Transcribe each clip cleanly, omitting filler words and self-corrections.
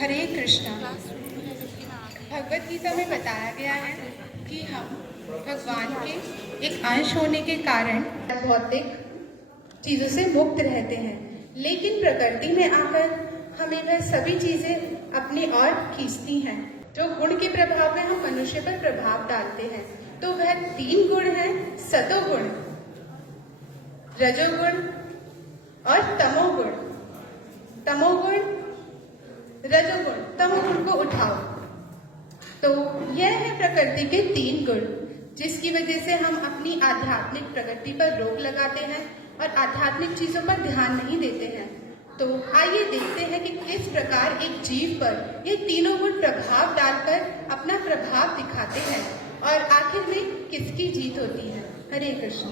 हरे कृष्णा। भगवत गीता में बताया गया है कि हम भगवान के एक अंश होने के कारण भौतिक चीज़ों से मुक्त रहते हैं, लेकिन प्रकृति में आकर हमें वह सभी चीज़ें अपनी ओर खींचती हैं। जो गुण के प्रभाव में हम मनुष्य पर प्रभाव डालते हैं, तो वह 3 गुण हैं: सतोगुण, रजोगुण और तमोगुण। तमोगुण, रजोगुण, तमोगुण को उठाओ। तो यह है प्रकृति के 3 गुण, जिसकी वजह से हम अपनी आध्यात्मिक प्रगति पर रोक लगाते हैं और आध्यात्मिक चीजों पर ध्यान नहीं देते हैं। तो आइए देखते हैं कि किस प्रकार एक जीव पर ये तीनों गुण प्रभाव डालकर अपना प्रभाव दिखाते हैं और आखिर में किसकी जीत होती है। हरे कृष्ण।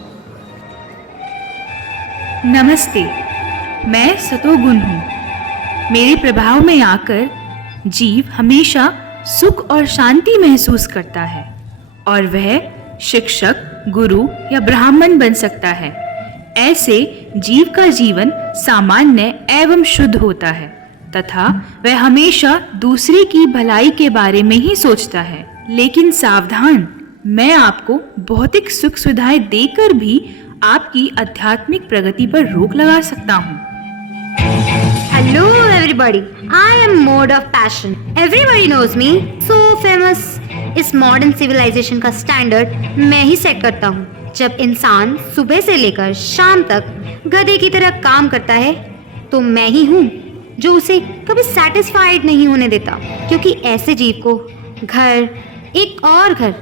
नमस्ते, मैं सतोगुण हूँ। मेरे प्रभाव में आकर जीव हमेशा सुख और शांति महसूस करता है और वह शिक्षक, गुरु या ब्राह्मण बन सकता है। ऐसे जीव का जीवन सामान्य एवं शुद्ध होता है तथा वह हमेशा दूसरे की भलाई के बारे में ही सोचता है। लेकिन सावधान, मैं आपको भौतिक सुख सुविधाएं देकर भी आपकी आध्यात्मिक प्रगति पर रोक लगा सकता हूँ। Hello everybody, I am Mode of Passion. Everybody knows me, so famous. इस मॉडर्न सिविलाइजेशन का स्टैंडर्ड मैं ही सेट करता हूँ। जब इंसान सुबह से लेकर शाम तक गधे की तरह काम करता है, तो मैं ही हूँ जो उसे कभी सेटिस्फाइड नहीं होने देता, क्योंकि ऐसे जीव को घर, एक और घर,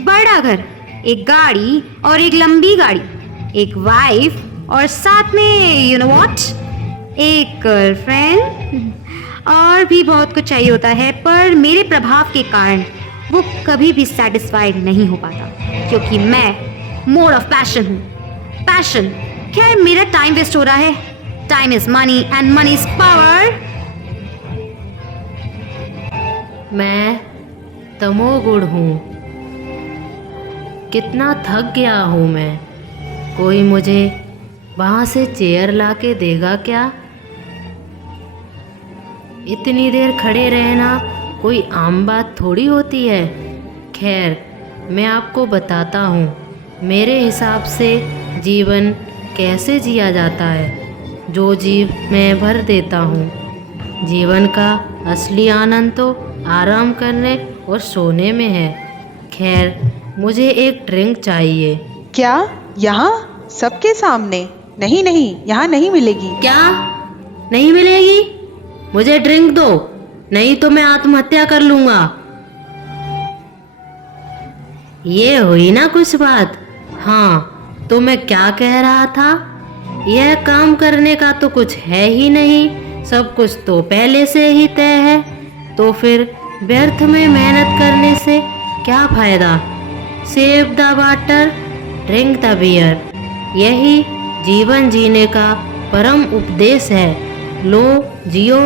बड़ा घर, एक गाड़ी और एक लंबी गाड़ी, एक वाइफ और साथ में यू नो व्हाट, एक गर्लफ्रेंड और भी बहुत कुछ चाहिए होता है। पर मेरे प्रभाव के कारण वो कभी भी सेटिस्फाइड नहीं हो पाता, क्योंकि मैं मोड ऑफ पैशन हूँ। पैशन, खैर मेरा टाइम वेस्ट हो रहा है। Time is money and money is power. मैं तमोगुण हूँ। कितना थक गया हूँ मैं। कोई मुझे वहाँ से चेयर ला के देगा क्या? इतनी देर खड़े रहना कोई आम बात थोड़ी होती है। खैर, मैं आपको बताता हूँ मेरे हिसाब से जीवन कैसे जिया जाता है, जो जीव मैं भर देता हूँ। जीवन का असली आनंद तो आराम करने और सोने में है। खैर, मुझे एक ड्रिंक चाहिए। क्या? यहाँ सबके सामने? नहीं नहीं, यहाँ नहीं मिलेगी। क्या नहीं मिलेगी? मुझे ड्रिंक दो, नहीं तो मैं आत्महत्या कर लूंगा। ये हुई ना कुछ बात। हाँ, तो मैं क्या कह रहा था, यह काम करने का तो कुछ है ही नहीं, सब कुछ तो पहले से ही तय है। तो फिर व्यर्थ में मेहनत करने से क्या फायदा। Save the water, drink the beer, यही जीवन जीने का परम उपदेश है। लो, जियो,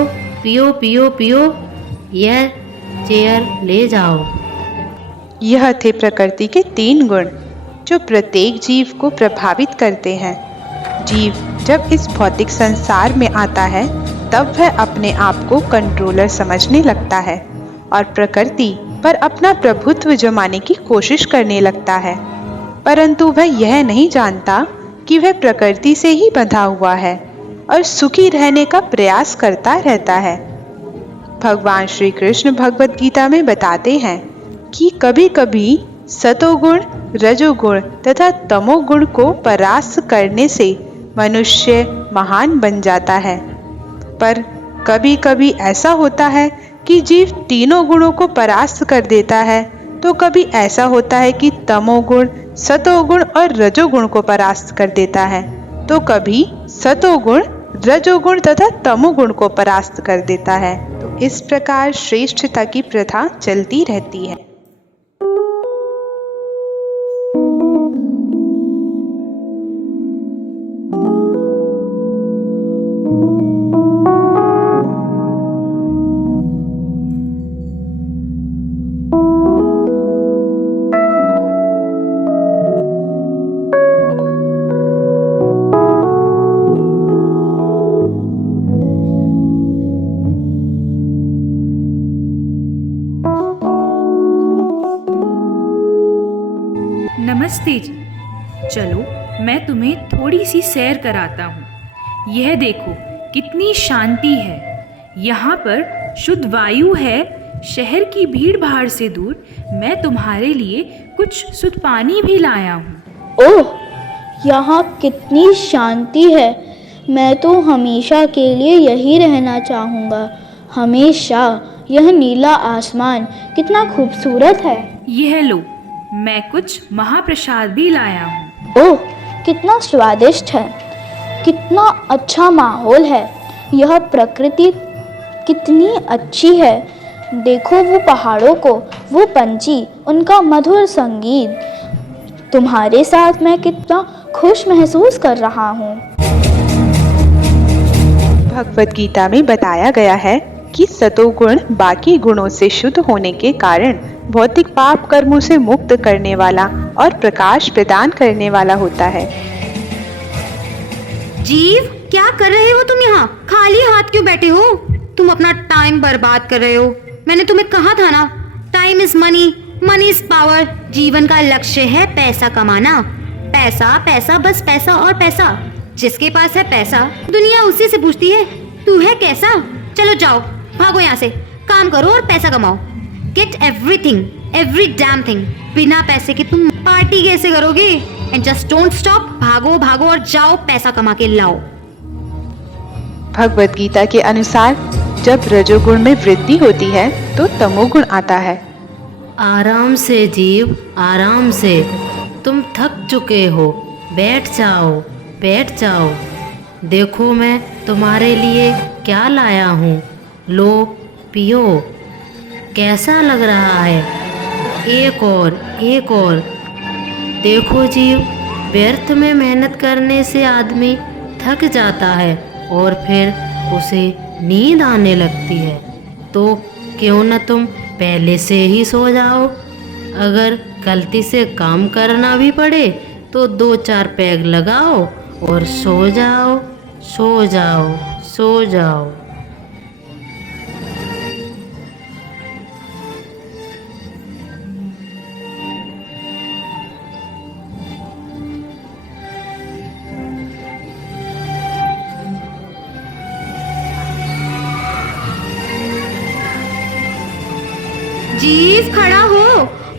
पियो पियो पियो, यह चेयर ले जाओ। यह थे प्रकृति के 3 गुण जो प्रत्येक जीव को प्रभावित करते हैं। जीव जब इस भौतिक संसार में आता है, तब वह अपने आप को कंट्रोलर समझने लगता है और प्रकृति पर अपना प्रभुत्व जमाने की कोशिश करने लगता है। परंतु वह यह नहीं जानता कि वह प्रकृति से ही बंधा हुआ है और सुखी रहने का प्रयास करता रहता है। भगवान श्री कृष्ण भगवत गीता में बताते हैं कि कभी कभी सतोगुण, रजोगुण तथा तमोगुण को परास्त करने से मनुष्य महान बन जाता है। पर कभी कभी ऐसा होता है कि जीव तीनों गुणों को परास्त कर देता है, तो कभी ऐसा होता है कि तमोगुण, सतोगुण और रजोगुण को परास्त कर देता है, तो कभी सतोगुण, रजोगुण तथा तमोगुण को परास्त कर देता है। तो इस प्रकार श्रेष्ठता की प्रथा चलती रहती है। नमस्ते जी। चलो मैं तुम्हें थोड़ी सी सैर कराता हूँ। यह देखो कितनी शांति है। यहाँ पर शुद्ध वायु है। शहर की भीड़ भाड़ से दूर मैं तुम्हारे लिए कुछ शुद्ध पानी भी लाया हूँ। ओह, यहाँ कितनी शांति है। मैं तो हमेशा के लिए यही रहना चाहूँगा। हमेशा। यह नीला आसमान कितना खूबसूरत है। यह लो, मैं कुछ महाप्रसाद भी लाया हूँ। ओह, कितना स्वादिष्ट है। कितना अच्छा माहौल है। यह प्रकृति कितनी अच्छी है। देखो वो पहाड़ों को, वो पंछी, उनका मधुर संगीत। तुम्हारे साथ मैं कितना खुश महसूस कर रहा हूँ। भगवत गीता में बताया गया है कि सतोगुण बाकी गुणों से शुद्ध होने के कारण भौतिक पाप कर्मों से मुक्त करने वाला और प्रकाश प्रदान करने वाला होता है। जीव, क्या कर रहे हो तुम यहाँ? खाली हाथ क्यों बैठे हो? तुम अपना टाइम बर्बाद कर रहे हो। मैंने तुम्हें कहा था ना, time is money, money is power. जीवन का लक्ष्य है पैसा कमाना। पैसा पैसा, बस पैसा और पैसा। जिसके पास है पैसा, दुनिया उसी से पूछती है तू है कैसा। चलो जाओ, भागो यहाँ से। काम करो और पैसा कमाओ। Get everything, every damn thing. बिना पैसे के तुम पार्टी कैसे करोगे? And just don't stop. भागो भागो और जाओ, पैसा कमा के लाओ। भगवत गीता के अनुसार जब रजोगुण में वृद्धि होती है तो तमोगुण आता है। आराम से जीव, आराम से। तुम थक चुके हो। बैठ जाओ, बैठ जाओ। देखो मैं तुम्हारे लिए क्या लाया हूँ। लो, पियो। कैसा लग रहा है? एक और, एक और। देखो जीव, व्यर्थ में मेहनत करने से आदमी थक जाता है और फिर उसे नींद आने लगती है। तो क्यों न तुम पहले से ही सो जाओ। अगर गलती से काम करना भी पड़े तो 2-4 पैग लगाओ और सो जाओ, सो जाओ, सो जाओ। जीव, खड़ा हो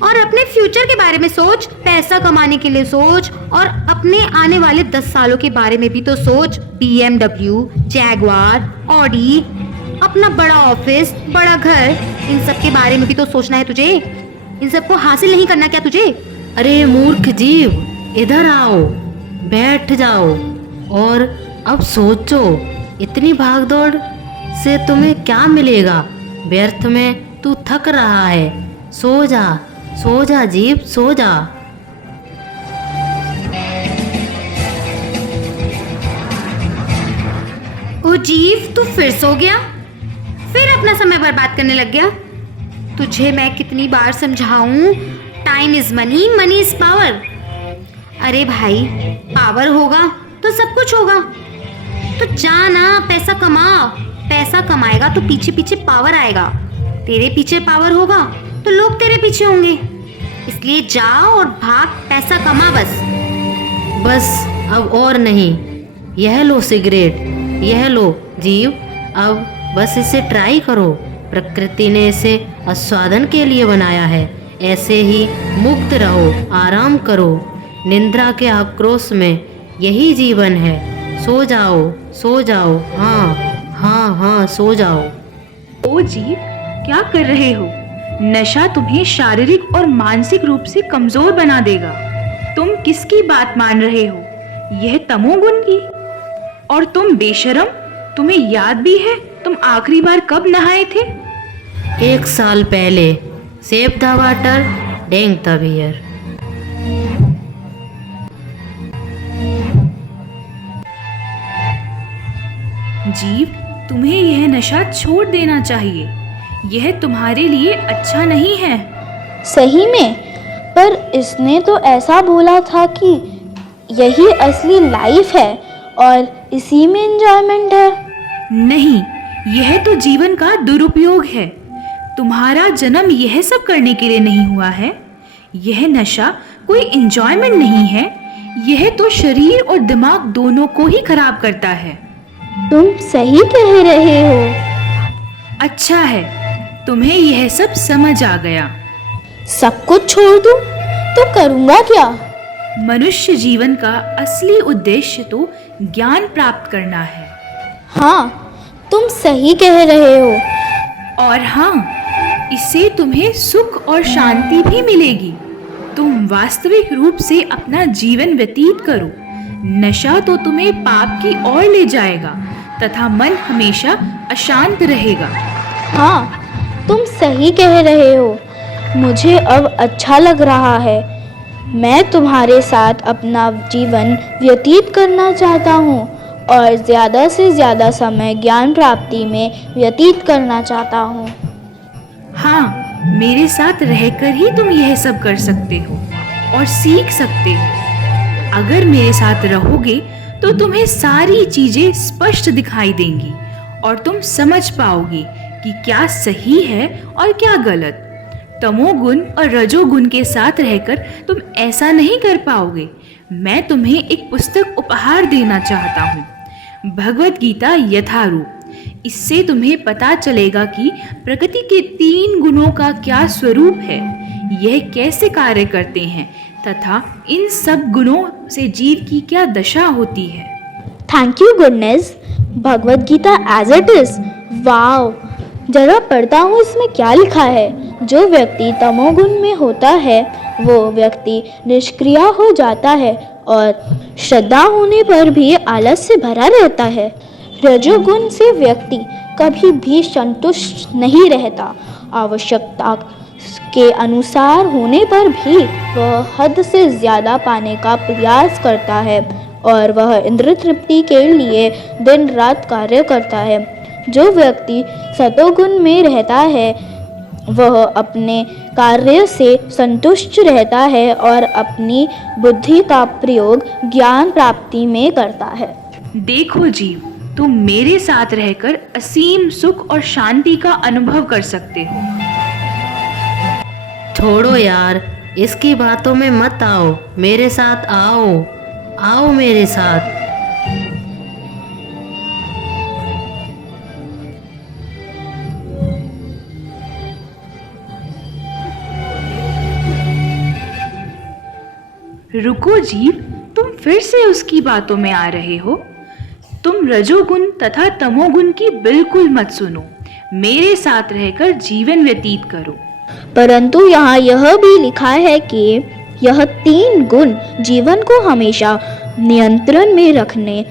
और अपने फ्यूचर के बारे में सोच। पैसा कमाने के लिए सोच और अपने आने वाले 10 सालों के बारे में भी तो सोच। BMW, जैगवार, ऑडी, अपना बड़ा ऑफिस, बड़ा घर, इन सब के बारे में भी तो सोचना है तुझे। इन सब को हासिल नहीं करना क्या तुझे? अरे मूर्ख जीव, इधर आओ, बैठ जाओ और अब सोचो, इतनी भागदौड़ से तुम्हें क्या मिलेगा? व्यर्थ में तू थक रहा है। सो जा, सो जा जीव, सो जा। ओ जीव, तू फिर सो गया? फिर अपना समय बर्बाद करने लग गया? तुझे मैं कितनी बार समझाऊं, time is money, money is power. अरे भाई, पावर होगा तो सब कुछ होगा। तो जा ना, पैसा कमा। पैसा कमाएगा तो पीछे पीछे पावर आएगा। तेरे पीछे पावर होगा तो लोग तेरे पीछे होंगे। इसलिए जा और भाग, पैसा कमा बस। बस अब और नहीं। यह लो सिगरेट, यह लो जीव, अब बस इसे ट्राई करो। प्रकृति ने इसे आस्वादन के लिए बनाया है। ऐसे ही मुक्त रहो, आराम करो। निंद्रा के आक्रोश में यही जीवन है। सो जाओ, सो जाओ। हाँ हाँ हाँ, सो जाओ। ओ जीव, क्या कर रहे हो? नशा तुम्हें शारीरिक और मानसिक रूप से कमजोर बना देगा। तुम किसकी बात मान रहे हो? यह तमोगुण की। और तुम बेशरम, तुम्हें याद भी है तुम आखिरी बार कब नहाए थे? 1 साल पहले। Save the water, drink the beer. जीव, तुम्हें यह नशा छोड़ देना चाहिए। यह तुम्हारे लिए अच्छा नहीं है। सही में, पर इसने तो ऐसा बोला था कि यही असली लाइफ है और इसी में एंजॉयमेंट है। नहीं, यह तो जीवन का दुरुपयोग है। तुम्हारा जन्म यह सब करने के लिए नहीं हुआ है। यह नशा कोई एंजॉयमेंट नहीं है। यह तो शरीर और दिमाग दोनों को ही खराब करता है। तुम सही कह रहे हो। अच्छा है, तुम्हें यह सब समझ आ गया। सब कुछ छोड़ दूं तो करूँगा क्या? मनुष्य जीवन का असली उद्देश्य तो ज्ञान प्राप्त करना है। हाँ, तुम सही कह रहे हो। और हाँ, इससे तुम्हें सुख और शांति भी मिलेगी। तुम वास्तविक रूप से अपना जीवन व्यतीत करो। नशा तो तुम्हें पाप की ओर ले जाएगा तथा मन हमेशा अशांत रहेगा। हाँ, तुम सही कह रहे हो। मुझे अब अच्छा लग रहा है। मैं तुम्हारे साथ अपना जीवन व्यतीत करना चाहता हूँ और ज़्यादा से ज़्यादा समय ज्ञान प्राप्ति में व्यतीत करना चाहता हूँ। हाँ, मेरे साथ रहकर ही तुम यह सब कर सकते हो और सीख सकते हो। अगर मेरे साथ रहोगे तो तुम्हें सारी चीजें स्पष्ट दिखाई देंगी और तुम समझ पाओगे कि क्या सही है और क्या गलत। तमोगुण और रजोगुण के साथ रहकर तुम ऐसा नहीं कर पाओगे। मैं तुम्हें एक पुस्तक उपहार देना चाहता हूँ, भगवत गीता यथारूप। इससे तुम्हें पता चलेगा कि प्रकृति के 3 गुणों का क्या स्वरूप है, यह कैसे कार्य करते हैं तथा इन सब गुणों से जीव की क्या दशा होती है। Thank you goodness. Bhagavad Gita as it is. Wow, जरा पढ़ता हूँ इसमें क्या लिखा है। जो व्यक्ति तमोगुण में होता है वो व्यक्ति निष्क्रिय हो जाता है और श्रद्धा होने पर भी आलस से भरा रहता है। रजोगुण से व्यक्ति कभी भी संतुष्ट नहीं रहता। आवश्यकता के अनुसार होने पर भी वह हद से ज़्यादा पाने का प्रयास करता है और वह इंद्रिय तृप्ति के लिए दिन रात कार्य करता है। जो व्यक्ति सतोगुण में रहता है वह अपने कार्य से संतुष्ट रहता है और अपनी बुद्धि का प्रयोग ज्ञान प्राप्ति में करता है। देखो जीव, तुम मेरे साथ रहकर असीम सुख और शांति का अनुभव कर सकते हो। छोड़ो यार, इसकी बातों में मत आओ। मेरे साथ आओ, आओ मेरे साथ। रुको जीव, तुम फिर से उसकी बातों में आ रहे हो। तुम रजोगुण तथा तमोगुण की बिल्कुल मत सुनो। मेरे साथ रहकर जीवन व्यतीत करो। परंतु यहाँ यह भी लिखा है कि यह 3 गुण जीवन को हमेशा नियंत्रण में रखने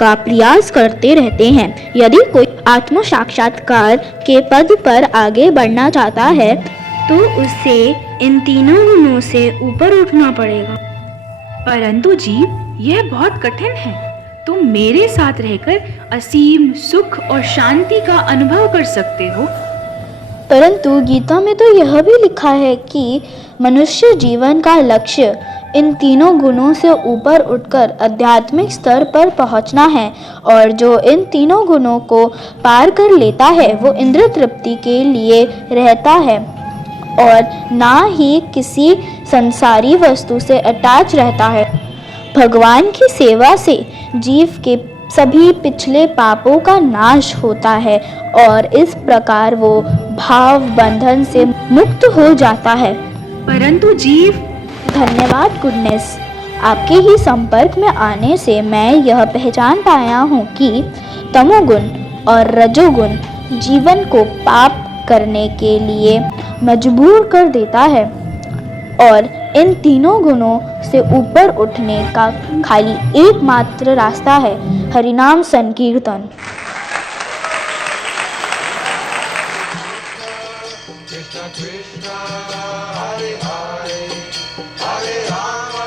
का प्रयास करते रहते हैं। यदि कोई आत्म साक्षात्कार के पद पर आगे बढ़ना चाहता है तो उसे इन 3 गुणों से ऊपर उठना पड़ेगा। परंतु जीव, यह बहुत कठिन है। तुम मेरे साथ रहकर असीम सुख और शांति का अनुभव कर सकते हो। परंतु गीता में तो यह भी लिखा है कि मनुष्य जीवन का लक्ष्य इन 3 गुणों से ऊपर उठकर आध्यात्मिक स्तर पर पहुंचना है और जो इन 3 गुणों को पार कर लेता है वो इंद्रिय तृप्ति के लिए रहता है और ना ही किसी संसारी वस्तु से अटैच रहता है। भगवान की सेवा से जीव के सभी पिछले पापों का नाश होता है और इस प्रकार वो भाव बंधन से मुक्त हो जाता है। परंतु जीव, धन्यवाद गुडनेस। आपके ही संपर्क में आने से मैं यह पहचान पाया हूँ कि तमोगुण और रजोगुण जीवन को पाप करने के लिए मजबूर कर देता है और इन 3 गुणों से ऊपर उठने का खाली एकमात्र रास्ता है हरिनाम संकीर्तन। Krishna Krishna Hare Hare Hare Rama